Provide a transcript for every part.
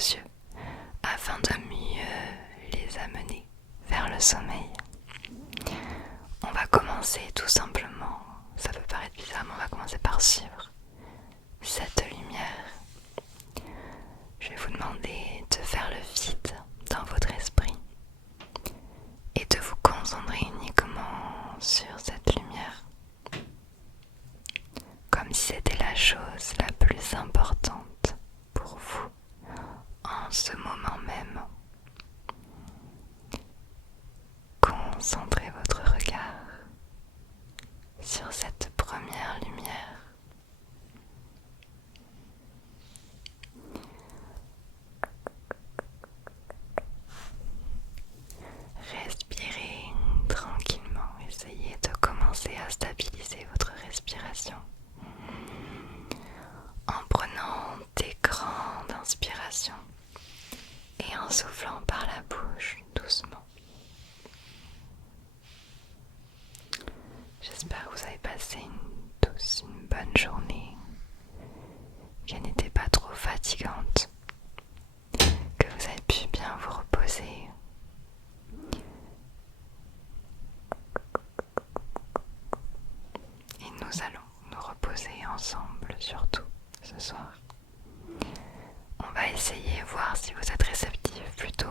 yeux afin de mieux les amener vers le sommeil. On va commencer tout simplement, ça peut paraître bizarre, mais on va commencer par suivre cette lumière. Je vais vous demander de faire le vide dans votre esprit et de vous concentrer uniquement sur cette lumière, comme si c'était la chose la plus importante pour vous en ce moment même. Concentrez votre regard sur cette première lumière. Respirez tranquillement, essayez de commencer à stabiliser votre respiration en prenant des grandes inspirations et en soufflant par la bouche doucement. J'espère que vous avez passé tous une bonne journée, qu'elle n'était pas trop fatigante, que vous avez pu bien vous reposer. Et nous allons nous reposer ensemble, surtout ce soir. On va essayer, voir si vous êtes réceptif plutôt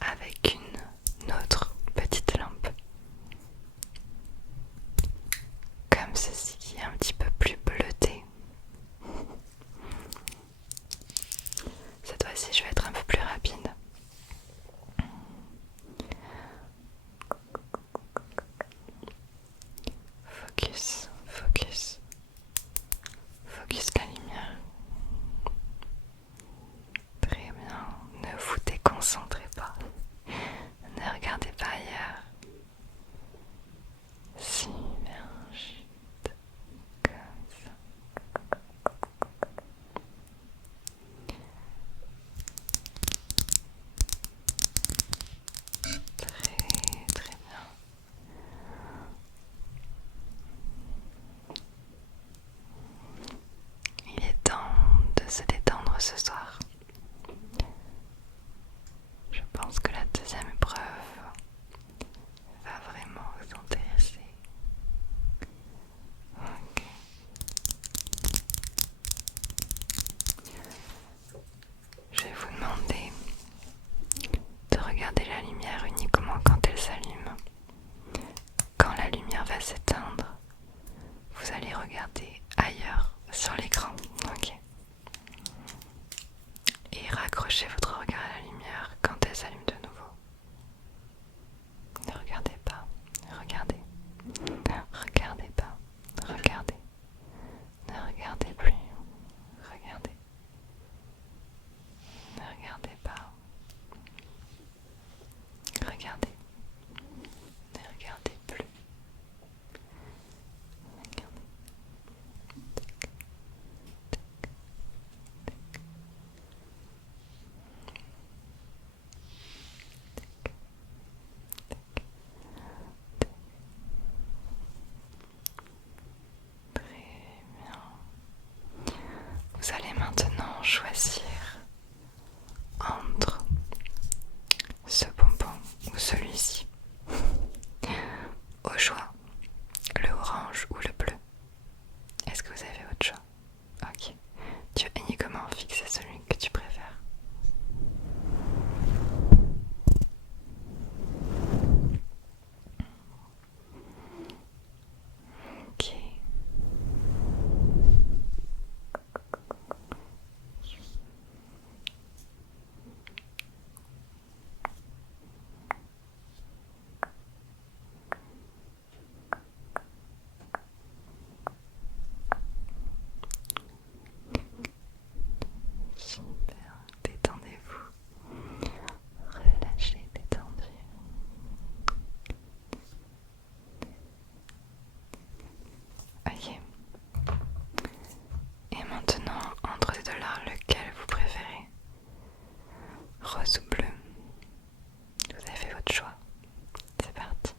avec une autre petite lampe. Comme ceci qui est un petit peu plus bleuté. Cette fois-ci, je vais être un peu plus rapide. Focus, focus, focus la lumière. Très bien, ne vous déconcentrez pas, ne regardez pas ailleurs. Super, chut, comme ça. Très très bien. Il est temps de se détendre ce soir. Je pense que la deuxième épreuve va vraiment vous intéresser. Ok. Je vais vous demander de regarder la lumière uniquement quand elle s'allume. Quand la lumière va s'éteindre, vous allez regarder ailleurs sur l'écran. Ok. Et raccrochez votre regard à la lumière quand elle s'allume de nouveau. Ne regardez pas, regardez. Ne regardez pas, regardez. Ne regardez plus, regardez. Ne regardez pas. Regardez. Ne regardez plus. Regardez. Très bien. Vous allez maintenant choisir entre ce bonbon ou celui-ci. Au choix, le orange ou le bleu. Est-ce que vous avez votre choix? Ok. Tu vas uniquement fixer celui que tu préfères. Ok. Super. Détendez-vous. Relâchez, détendez. Ok. Et maintenant, entre ces deux-là, lequel vous préférez? Rose ou bleu? Vous avez fait votre choix. C'est parti.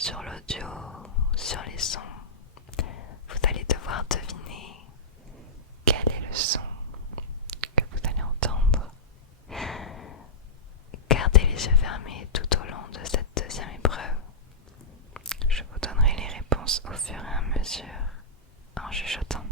sur l'audio, sur les sons. Vous allez devoir deviner quel est le son que vous allez entendre. Gardez les yeux fermés tout au long de cette deuxième épreuve. Je vous donnerai les réponses au fur et à mesure en chuchotant.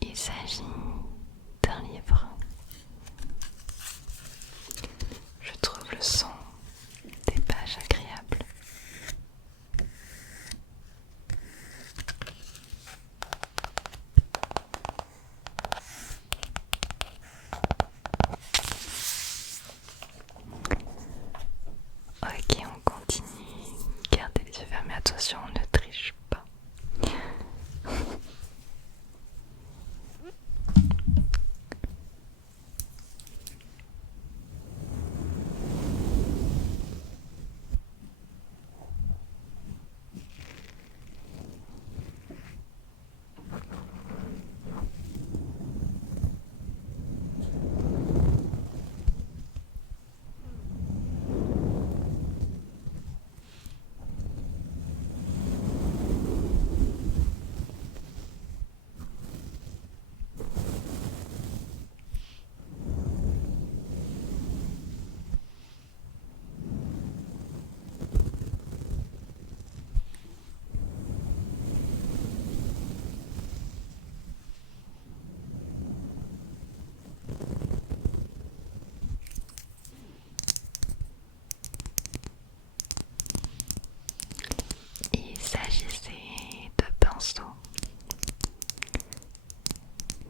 Il s'agit d'un livre. Je trouve le son des pages agréable. Ok, on continue. Gardez les yeux fermés, attention, on ne triche pas. Il s'agissait de pinceaux.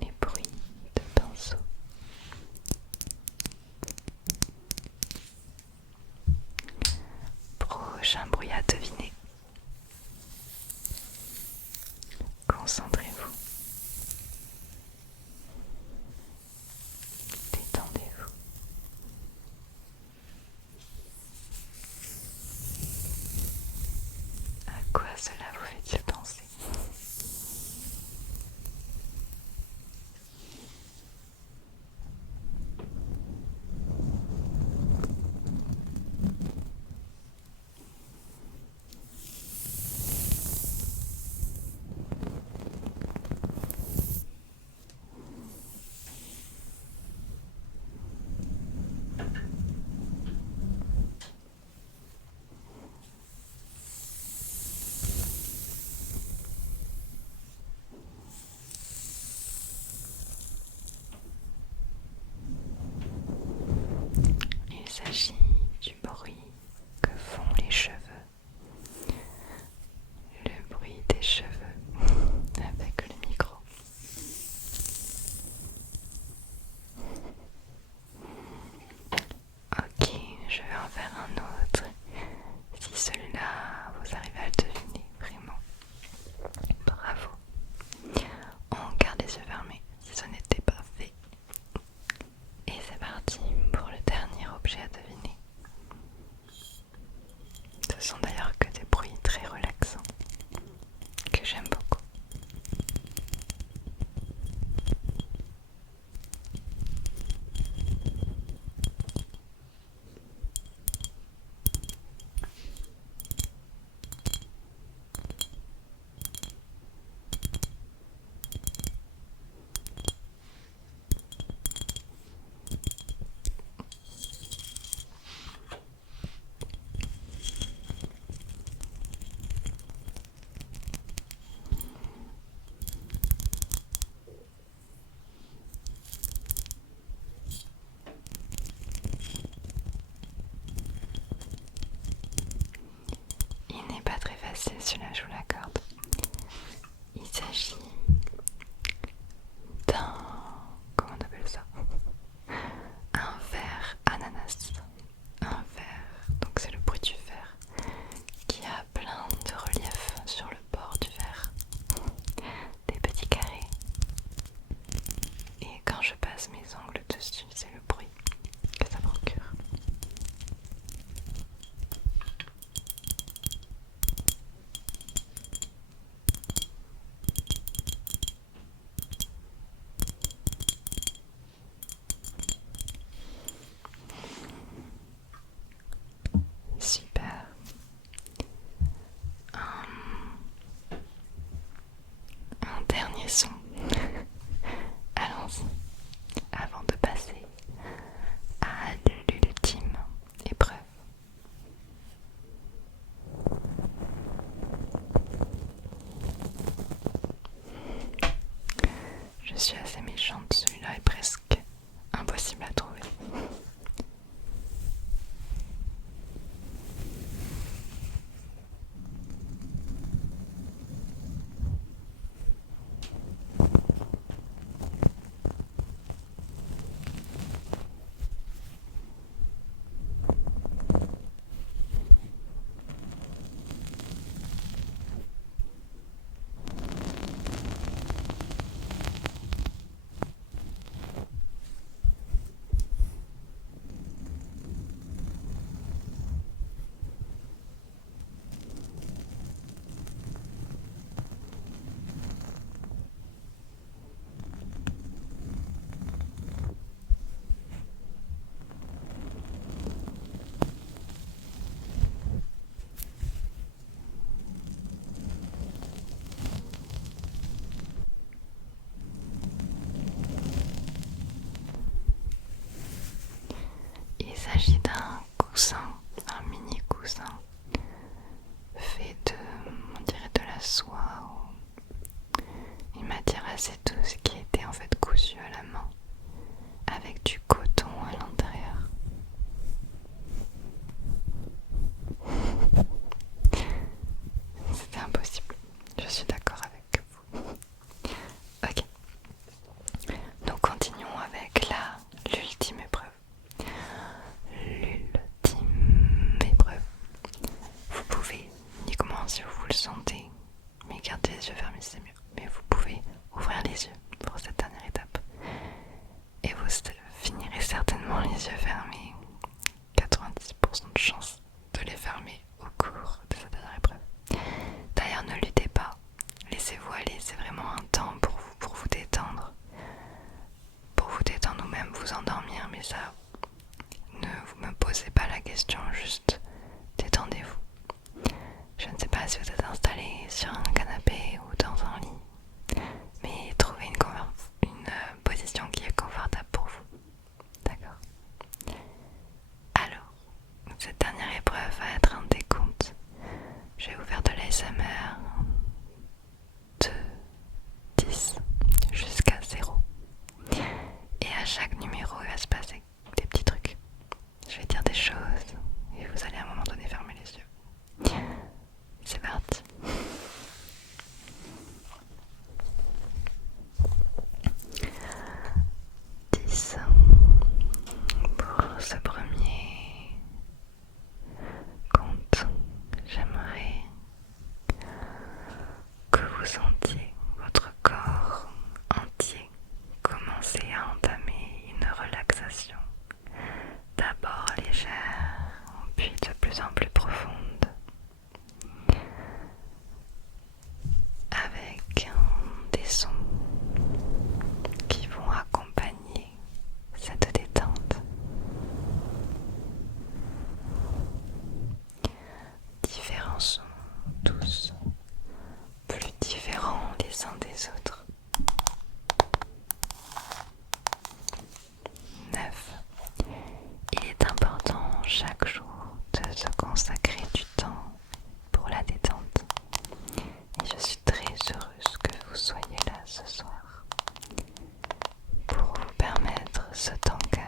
Les bruits de pinceaux. Prochain bruit à deviner. Concentrez-vous. Détendez-vous. À quoi cela vous fait-il penser? Il s'agit du bruit que font les cheveux. Le bruit des cheveux avec le micro. Ok, je vais en faire un autre. Si celui-là, vous arrivez à le deviner, vraiment, bravo. On garde les yeux fermés si ce n'était pas fait. Et c'est parti pour le dernier objet à deviner. Ce sont d'ailleurs que des bruits très relaxants que j'aime beaucoup. Il n'est pas très facile, celui-là je vous l'accorde. Il s'agit d'un... comment on appelle ça? s'agit d'un coussin, un mini coussin fait de, on dirait de la soie ou une matière assez douce qui était en fait cousue à la main avec du coton à l'intérieur. C'était impossible, je suis d'accord avec vous. Ok, donc continuons avec l'ultime épreuve. L'ultime épreuve. Vous pouvez, uniquement si vous le sentez, mais gardez les yeux fermés c'est mieux, mais vous pouvez ouvrir les yeux pour cette dernière étape. Et vous finirez certainement les yeux fermés, 90% de chance de les fermer au cours de cette dernière épreuve. D'ailleurs, ne luttez pas, laissez-vous aller, c'est vraiment un temps pour vous détendre. Pour vous détendre ou même vous endormir, mais ça, ne vous me posez pas la question, juste détendez-vous. Je ne sais pas si vous êtes installé sur un canapé ou dans un lit, mais trouvez une position qui est confortable pour vous. D'accord? Alors, cette dernière épreuve va être un décompte. Je vais vous faire de l'ASMR de 10 jusqu'à 0. Et à chaque numéro, il va se passer des petits trucs. Je vais dire des choses et vous allez à un moment donné fermer les yeux. C'est parti. 10 pour ce premier compte. J'aimerais que vous sentiez votre corps entier commencer à entamer une relaxation, d'abord légère, puis de plus en plus profonde, avec des sons qui vont accompagner cette détente. Différents sons, tous plus différents les uns des autres. 9. Il est important chaque jour de se consacrer du temps pour la détente. Et je suis très heureuse que vous soyez là ce soir pour vous permettre ce temps calme.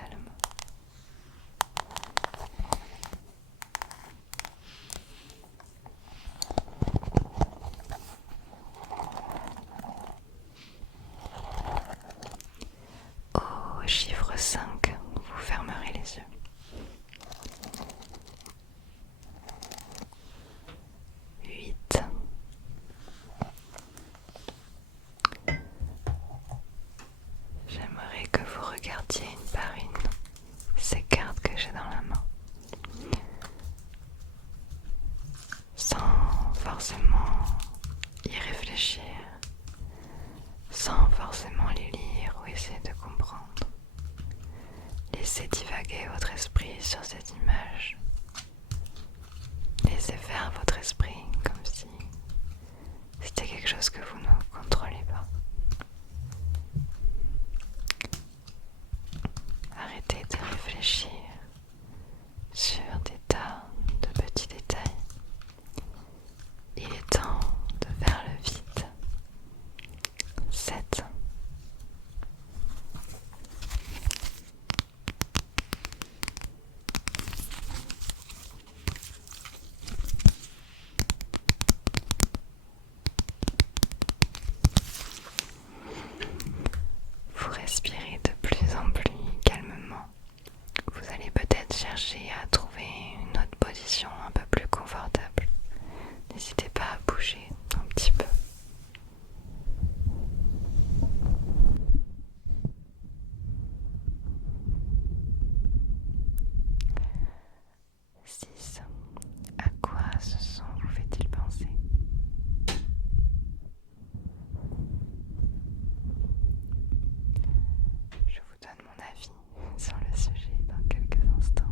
Au chiffre 5, vous fermerez les yeux. 8. J'aimerais que vous regardiez une par une ces cartes que j'ai dans la main, sans forcément y réfléchir, sans forcément les lire ou essayer de comprendre. Laissez divaguer votre esprit sur ces images. Laissez faire votre esprit comme si c'était quelque chose que vous ne contrôlez pas. Arrêtez de réfléchir sur des tas de petits détails. Il est temps de faire le vide. 7. Vous respirez de plus en plus calmement. Vous allez peut-être chercher à trouver une autre position un peu plus confortable. N'hésitez pas à bouger un petit peu. 6. À quoi ce son vous fait-il penser? Je vous donne mon avis sur le sujet dans quelques instants.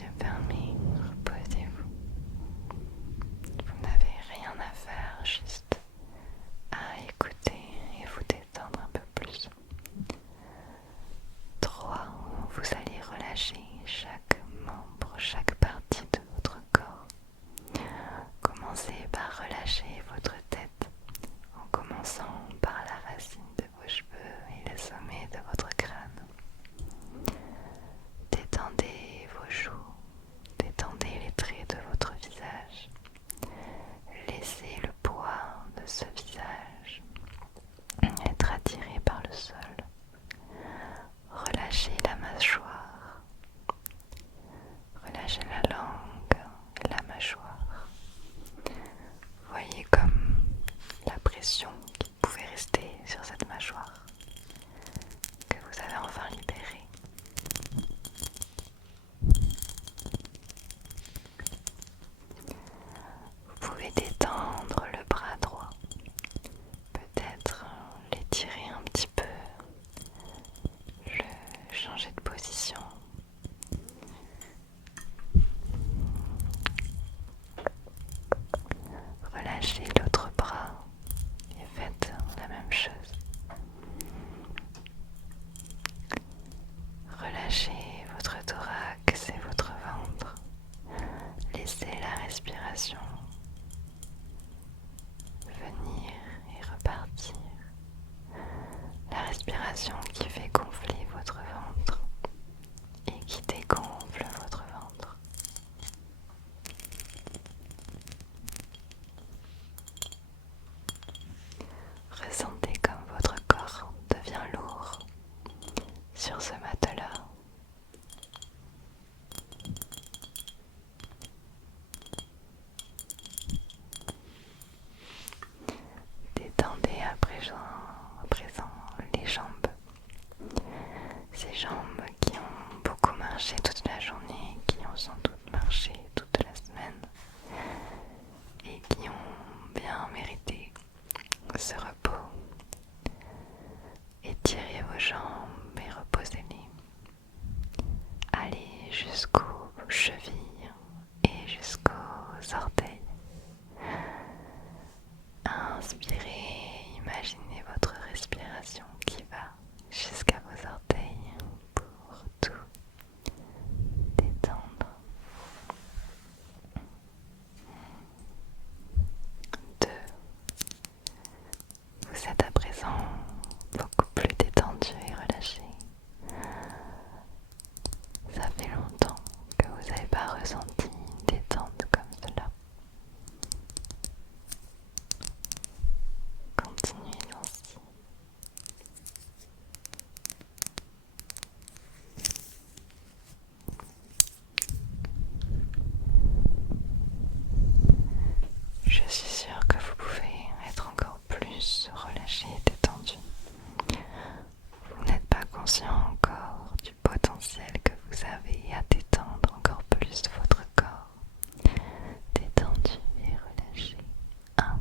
yeux fermés, reposez-vous. Vous n'avez rien à faire, juste à écouter et vous détendre un peu plus. 3. Vous allez relâcher chaque membre, chaque partie de votre corps. Commencez par relâcher votre tête en commençant par la racine de vos cheveux et le sommet de votre crâne. Détendez vos joues, détendez les traits de votre visage. Laissez le poids de ce visage être attiré par le sol. Relâchez la mâchoire, relâchez la langue et la mâchoire. Voyez comme la pression qui pouvait rester sur cette mâchoire que vous avez enfin libérée. Vous pouvez détendre le bras droit, peut-être l'étirer un petit peu, le changer de position. Relâchez l'autre bras et faites la même chose. Relâchez votre thorax et votre ventre. Laissez la respiration venir et repartir. La respiration qui fait gonfler votre ventre et qui dégonfle votre ventre. Ressentez comme votre corps devient lourd sur ce matelas. Détendez à présent les jambes. Ces jambes qui ont beaucoup marché toute la journée, qui ont sans doute marché toute la semaine et qui ont bien mérité ce repos. Étirez vos jambes et reposez-les. Allez jusqu'aux chevilles et jusqu'aux orteils. Inspirez, imaginez votre respiration qui va jusqu'à vos orteils pour tout détendre. 2. Vous êtes à présent beaucoup plus détendu et relâché. Ça fait longtemps que vous n'avez pas ressenti une détente comme cela. Continuez ainsi. Je suis sûre que vous pouvez être encore plus relâché et détendu. Vous n'êtes pas conscient encore du potentiel que vous avez à détendre encore plus votre corps. Détendu et relâché. 1.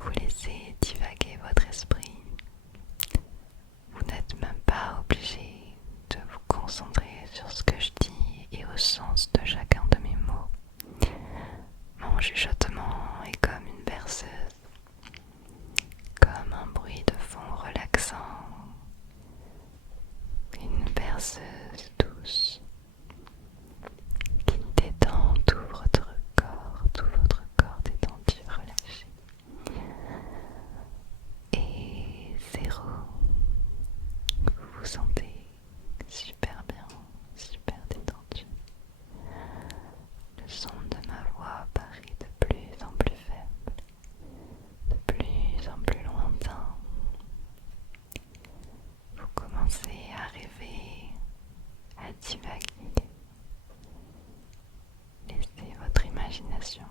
Vous laissez divaguer votre esprit. Vous n'êtes même pas obligé de vous concentrer sur ce que je dis et au sens de chacun de mes mots. Mon chuchotement est comme une berceuse, comme un bruit de fond relaxant, une berceuse douce qui détend tout votre corps détendu, relâché. Et 0, vous vous sentez super bien, super détendu. Le son de ma voix paraît de plus en plus faible, de plus en plus lointain. Vous commencez à rêver, à divaguer. Laissez votre imagination